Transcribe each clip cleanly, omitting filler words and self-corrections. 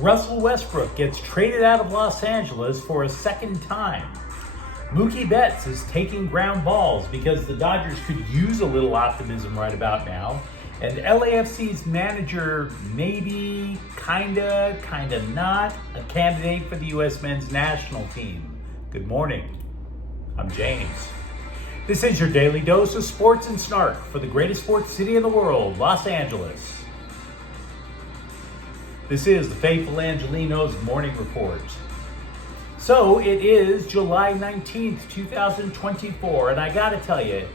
Russell Westbrook gets traded out of Los Angeles for a second time. Mookie Betts is taking ground balls because the Dodgers could use a little optimism right about now. And LAFC's manager, maybe, kinda not, a candidate for the U.S. men's national team. Good morning. I'm James. This is your daily dose of sports and snark for the greatest sports city in the world, Los Angeles. This is the faithful Angelenos morning report. So it is July 19th, 2024, and I gotta tell you,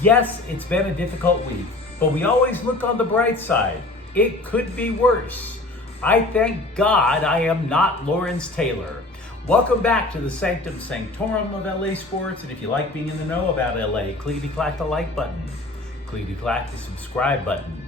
yes, it's been a difficult week, but we always look on the bright side. It could be worse. I thank God I am not Lawrence Taylor. Welcome back to the Sanctum Sanctorum of LA Sports, and if you like being in the know about LA, clickety-clack the like button, clickety-clack the subscribe button.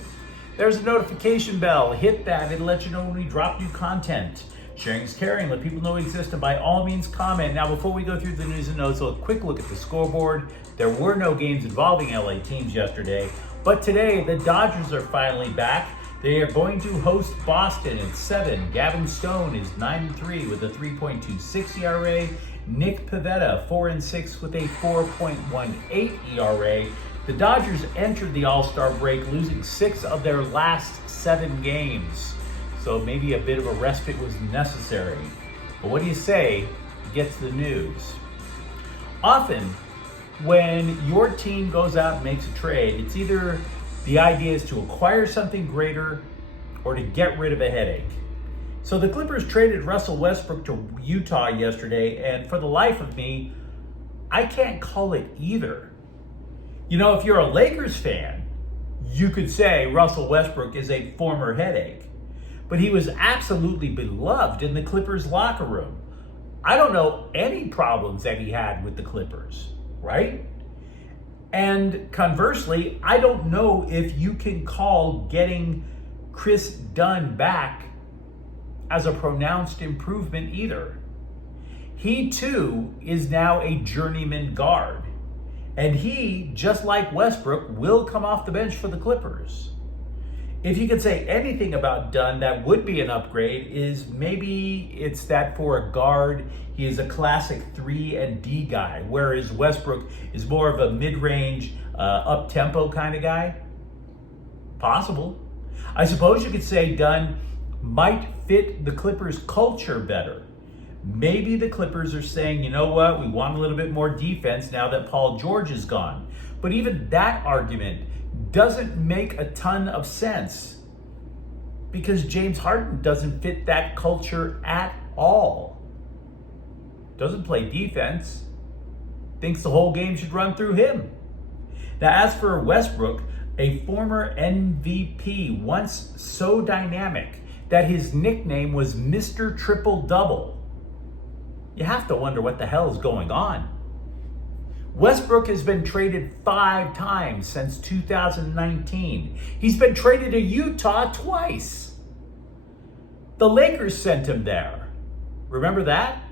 There's a notification bell. Hit that. It'll let you know when we drop new content. Sharing is caring. Let people know we exist, and by all means, comment. Now, before we go through the news and notes, a quick look at the scoreboard. There were no games involving LA teams yesterday, but today the Dodgers are finally back. They are going to host Boston at 7. Gavin Stone is 9-3 with a 3.26 ERA. Nick Pivetta 4-6 with a 4.18 ERA. The Dodgers entered the All-Star break losing 6 of their last 7 games. So maybe a bit of a respite was necessary. But what do you say gets the news? Often, when your team goes out and makes a trade, it's either the idea is to acquire something greater or to get rid of a headache. So the Clippers traded Russell Westbrook to Utah yesterday, and for the life of me, I can't call it either. You know, if you're a Lakers fan, you could say Russell Westbrook is a former headache. But he was absolutely beloved in the Clippers locker room. I don't know any problems that he had with the Clippers, right? And conversely, I don't know if you can call getting Chris Dunn back as a pronounced improvement either. He too is now a journeyman guard. And he, just like Westbrook, will come off the bench for the Clippers. If you could say anything about Dunn that would be an upgrade, is maybe it's that for a guard, he is a classic 3 and D guy, whereas Westbrook is more of a mid-range, up-tempo kind of guy. Possible. I suppose you could say Dunn might fit the Clippers' culture better. Maybe the Clippers are saying, you know what, we want a little bit more defense now that Paul George is gone. But even that argument doesn't make a ton of sense because James Harden doesn't fit that culture at all. Doesn't play defense. Thinks the whole game should run through him. Now, as for Westbrook, a former MVP, once so dynamic that his nickname was Mr. Triple Double. You have to wonder what the hell is going on. Westbrook has been traded 5 times since 2019. He's been traded to Utah twice. The Lakers sent him there. Remember that?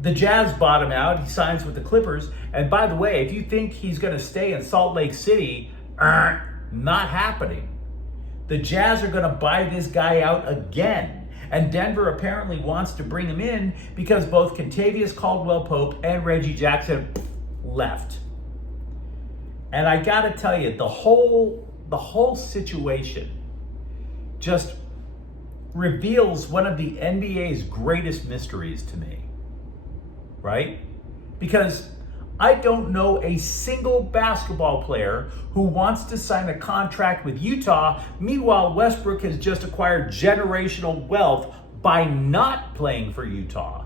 The Jazz bought him out. He signs with the Clippers. And by the way, if you think he's going to stay in Salt Lake City, not happening. The Jazz are going to buy this guy out again. And Denver apparently wants to bring him in because both Kentavious Caldwell-Pope and Reggie Jackson left. And I gotta tell you, the whole situation just reveals one of the NBA's greatest mysteries to me, right? Because I don't know a single basketball player who wants to sign a contract with Utah. Meanwhile, Westbrook has just acquired generational wealth by not playing for Utah.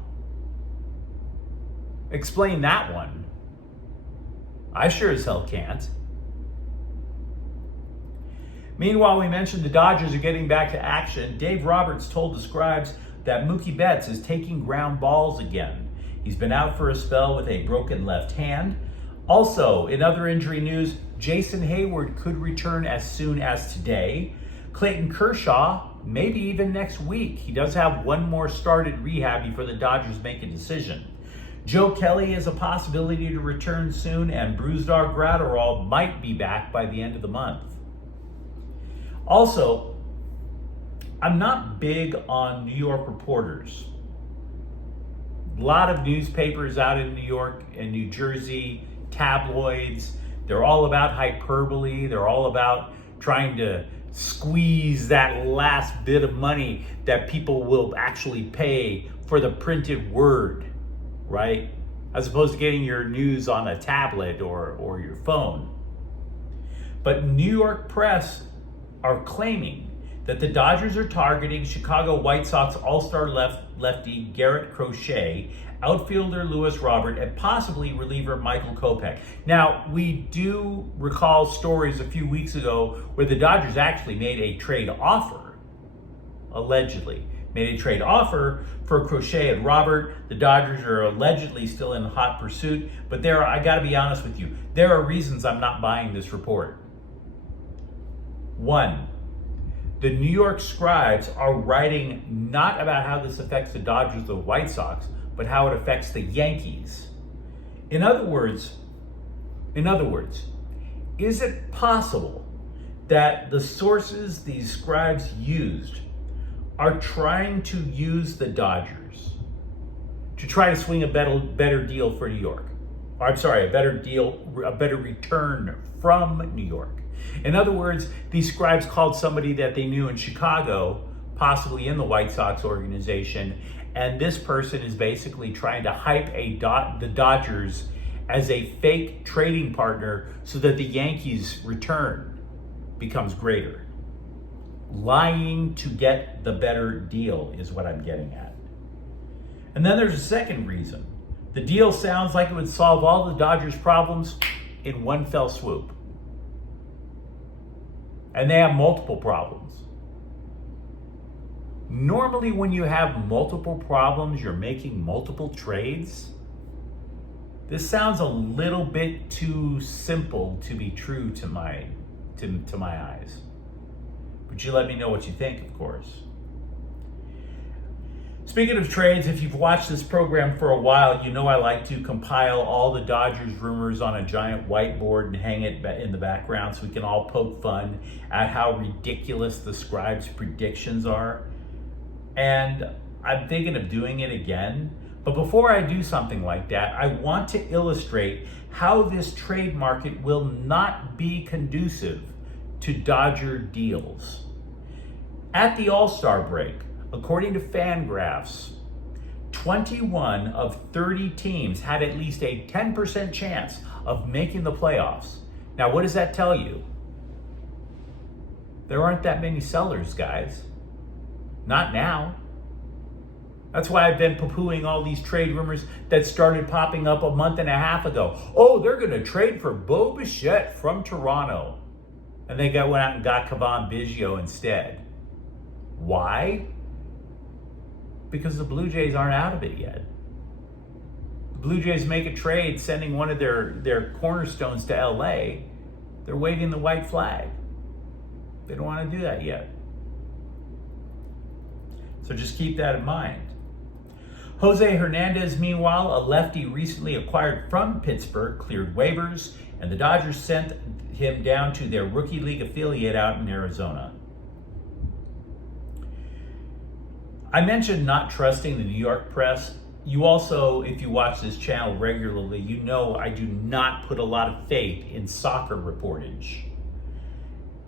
Explain that one. I sure as hell can't. Meanwhile, we mentioned the Dodgers are getting back to action. Dave Roberts told the Scribes that Mookie Betts is taking ground balls again. He's been out for a spell with a broken left hand. Also, in other injury news, Jason Hayward could return as soon as today. Clayton Kershaw, maybe even next week. He does have one more started rehab before the Dodgers make a decision. Joe Kelly is a possibility to return soon, and Brusdar Graterol might be back by the end of the month. Also, I'm not big on New York reporters. A lot of newspapers out in New York and New Jersey, tabloids, they're all about hyperbole. They're all about trying to squeeze that last bit of money that people will actually pay for the printed word, right? As opposed to getting your news on a tablet or your phone. But New York press are claiming that the Dodgers are targeting Chicago White Sox all-star lefty Garrett Crochet, outfielder Luis Robert, and possibly reliever Michael Kopech. Now, we do recall stories a few weeks ago where the Dodgers actually made a trade offer, allegedly. Made a trade offer for Crochet and Robert. The Dodgers are allegedly still in hot pursuit, but I gotta be honest with you, there are reasons I'm not buying this report. One, the New York scribes are writing not about how this affects the Dodgers or the White Sox, but how it affects the Yankees. In other words, is it possible that the sources these scribes used are trying to use the Dodgers to try to swing a better deal for New York? Or, I'm sorry, a better return from New York. In other words, these scribes called somebody that they knew in Chicago, possibly in the White Sox organization, and this person is basically trying to hype the Dodgers as a fake trading partner so that the Yankees' return becomes greater. Lying to get the better deal is what I'm getting at. And then there's a second reason. The deal sounds like it would solve all the Dodgers' problems in one fell swoop. And they have multiple problems. Normally, when you have multiple problems, you're making multiple trades. This sounds a little bit too simple to be true to my eyes. But you let me know what you think, of course. Speaking of trades, if you've watched this program for a while, you know I like to compile all the Dodgers rumors on a giant whiteboard and hang it in the background so we can all poke fun at how ridiculous the scribes' predictions are. And I'm thinking of doing it again. But before I do something like that, I want to illustrate how this trade market will not be conducive to Dodger deals. At the All-Star break, according to Fangraphs, 21 of 30 teams had at least a 10% chance of making the playoffs. Now, what does that tell you? There aren't that many sellers, guys. Not now. That's why I've been poo-pooing all these trade rumors that started popping up a month and a half ago. Oh, they're going to trade for Bo Bichette from Toronto. And they went out and got Cavan Biggio instead. Why? Because the Blue Jays aren't out of it yet. The Blue Jays make a trade sending one of their cornerstones to LA. They're waving the white flag. They don't want to do that yet. So just keep that in mind. Jose Hernandez, meanwhile, a lefty recently acquired from Pittsburgh, cleared waivers, and the Dodgers sent him down to their rookie league affiliate out in Arizona. I mentioned not trusting the New York press. You also, if you watch this channel regularly, you know I do not put a lot of faith in soccer reportage.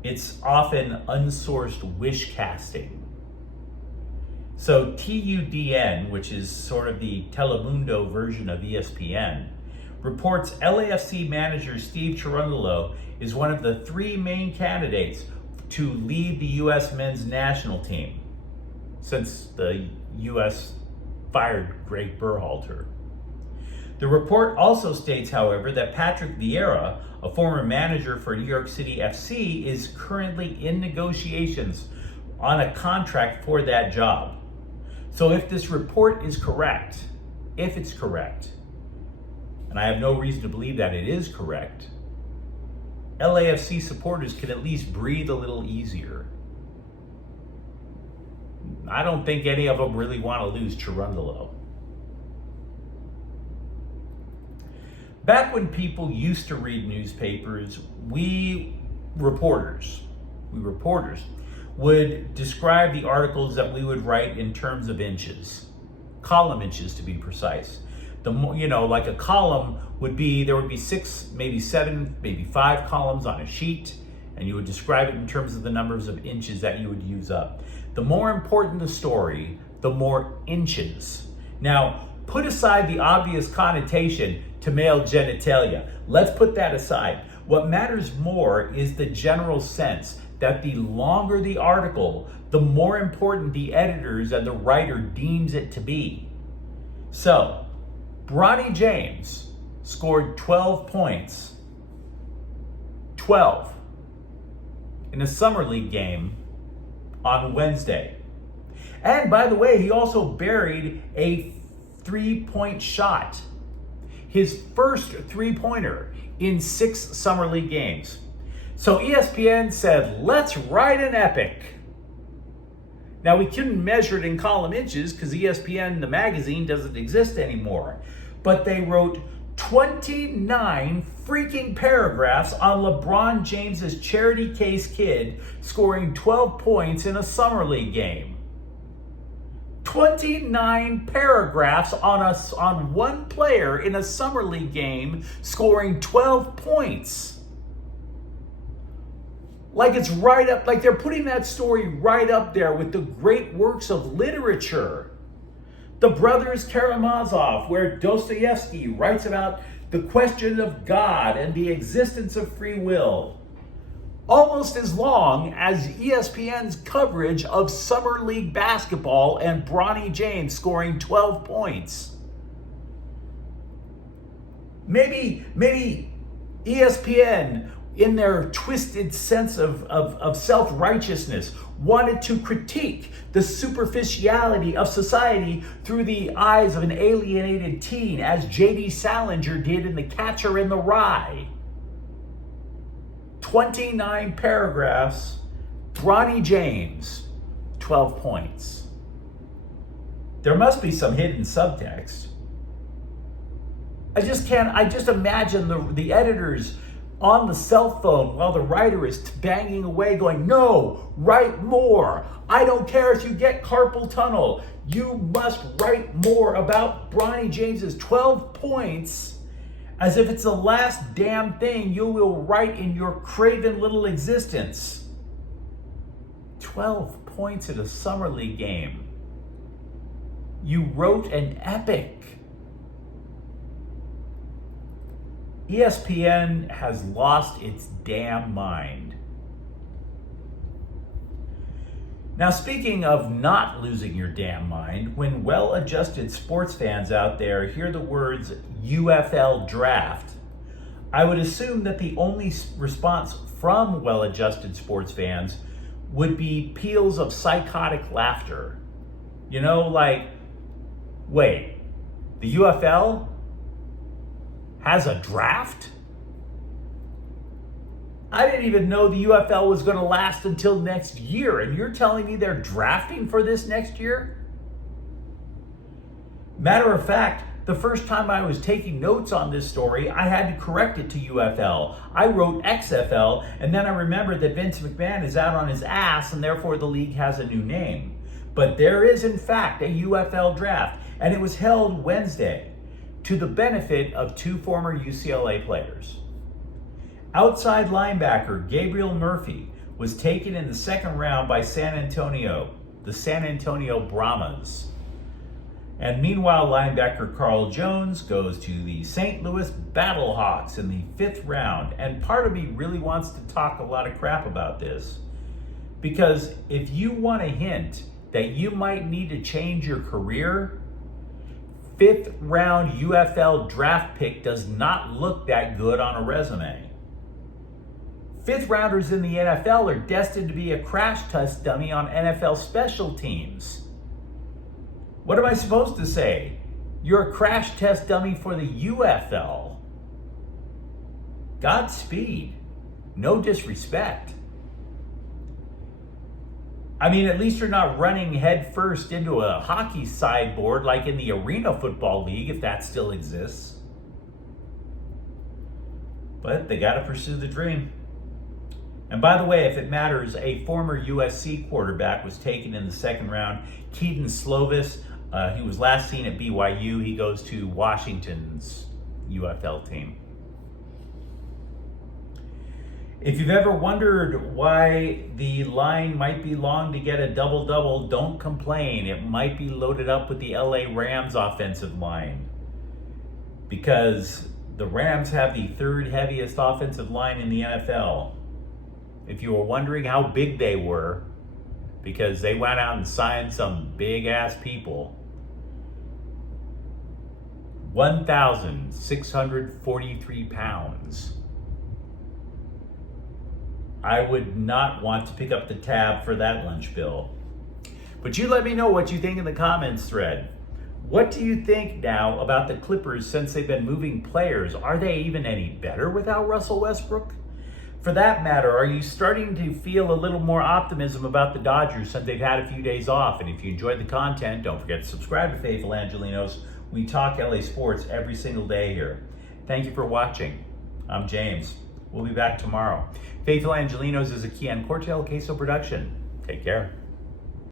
It's often unsourced wish casting. So TUDN, which is sort of the Telemundo version of ESPN, reports LAFC manager Steve Cherundolo is one of the 3 main candidates to lead the U.S. men's national team since the U.S. fired Greg Berhalter. The report also states, however, that Patrick Vieira, a former manager for New York City FC, is currently in negotiations on a contract for that job. So if this report is correct, if it's correct, and I have no reason to believe that it is correct, LAFC supporters can at least breathe a little easier. I don't think any of them really want to lose Cherundolo. Back when people used to read newspapers, we reporters, would describe the articles that we would write in terms of inches, column inches to be precise. The more, like a column would be, there would be 6, maybe 7, maybe 5 columns on a sheet, and you would describe it in terms of the numbers of inches that you would use up. The more important the story, the more inches. Now, put aside the obvious connotation to male genitalia. Let's put that aside. What matters more is the general sense that the longer the article, the more important the editors and the writer deems it to be. So, Bronny James scored 12 points, 12, in a summer league game on Wednesday. And by the way, he also buried a 3-point shot, his first 3-pointer in 6 summer league games. So ESPN said, let's write an epic. Now, we couldn't measure it in column inches because ESPN, the magazine, doesn't exist anymore. But they wrote 29 freaking paragraphs on LeBron James's charity case kid scoring 12 points in a summer league game. 29 paragraphs on one player in a summer league game scoring 12 points. Like it's right up, like they're putting that story right up there with the great works of literature. The Brothers Karamazov, where Dostoevsky writes about the question of God and the existence of free will. Almost as long as ESPN's coverage of Summer League basketball and Bronny James scoring 12 points. Maybe ESPN, in their twisted sense of self-righteousness, wanted to critique the superficiality of society through the eyes of an alienated teen, as J.D. Salinger did in The Catcher in the Rye. 29 paragraphs, Bronny James, 12 points. There must be some hidden subtext. I just imagine the editors on the cell phone while the writer is banging away going, no, write more. I don't care if you get carpal tunnel. You must write more about Bronny James's 12 points, as if it's the last damn thing you will write in your craven little existence. 12 points in a summer league game. You wrote an epic. ESPN has lost its damn mind. Now, speaking of not losing your damn mind, when well-adjusted sports fans out there hear the words UFL draft, I would assume that the only response from well-adjusted sports fans would be peals of psychotic laughter. Like, wait, the UFL has a draft? I didn't even know the UFL was going to last until next year, and you're telling me they're drafting for this next year? Matter of fact, the first time I was taking notes on this story, I had to correct it to UFL. I wrote XFL, and then I remembered that Vince McMahon is out on his ass, and therefore the league has a new name. But there is, in fact, a UFL draft, and it was held Wednesday to the benefit of 2 former UCLA players. Outside linebacker Gabriel Murphy was taken in the 2nd round by the San Antonio Brahmas. And meanwhile, linebacker Carl Jones goes to the St. Louis Battlehawks in the 5th round. And part of me really wants to talk a lot of crap about this, because if you want a hint that you might need to change your career, 5th round UFL draft pick does not look that good on a resume. 5th rounders in the NFL are destined to be a crash test dummy on NFL special teams. What am I supposed to say? You're a crash test dummy for the UFL. Godspeed. No disrespect. I mean, at least you're not running head first into a hockey sideboard like in the Arena Football League, if that still exists. But they got to pursue the dream. And by the way, if it matters, a former USC quarterback was taken in the second round, Keaton Slovis. He was last seen at BYU. He goes to Washington's UFL team. If you've ever wondered why the line might be long to get a double-double, don't complain. It might be loaded up with the LA Rams offensive line, because the Rams have the third heaviest offensive line in the NFL. If you were wondering how big they were, because they went out and signed some big-ass people, 1,643 pounds. I would not want to pick up the tab for that lunch bill. But you let me know what you think in the comments thread. What do you think now about the Clippers since they've been moving players? Are they even any better without Russell Westbrook? For that matter, are you starting to feel a little more optimism about the Dodgers since they've had a few days off? And if you enjoyed the content, don't forget to subscribe to Faithful Angelenos. We talk LA sports every single day here. Thank you for watching. I'm James. We'll be back tomorrow. Faithful Angelenos is a Kian Cortel Queso production. Take care.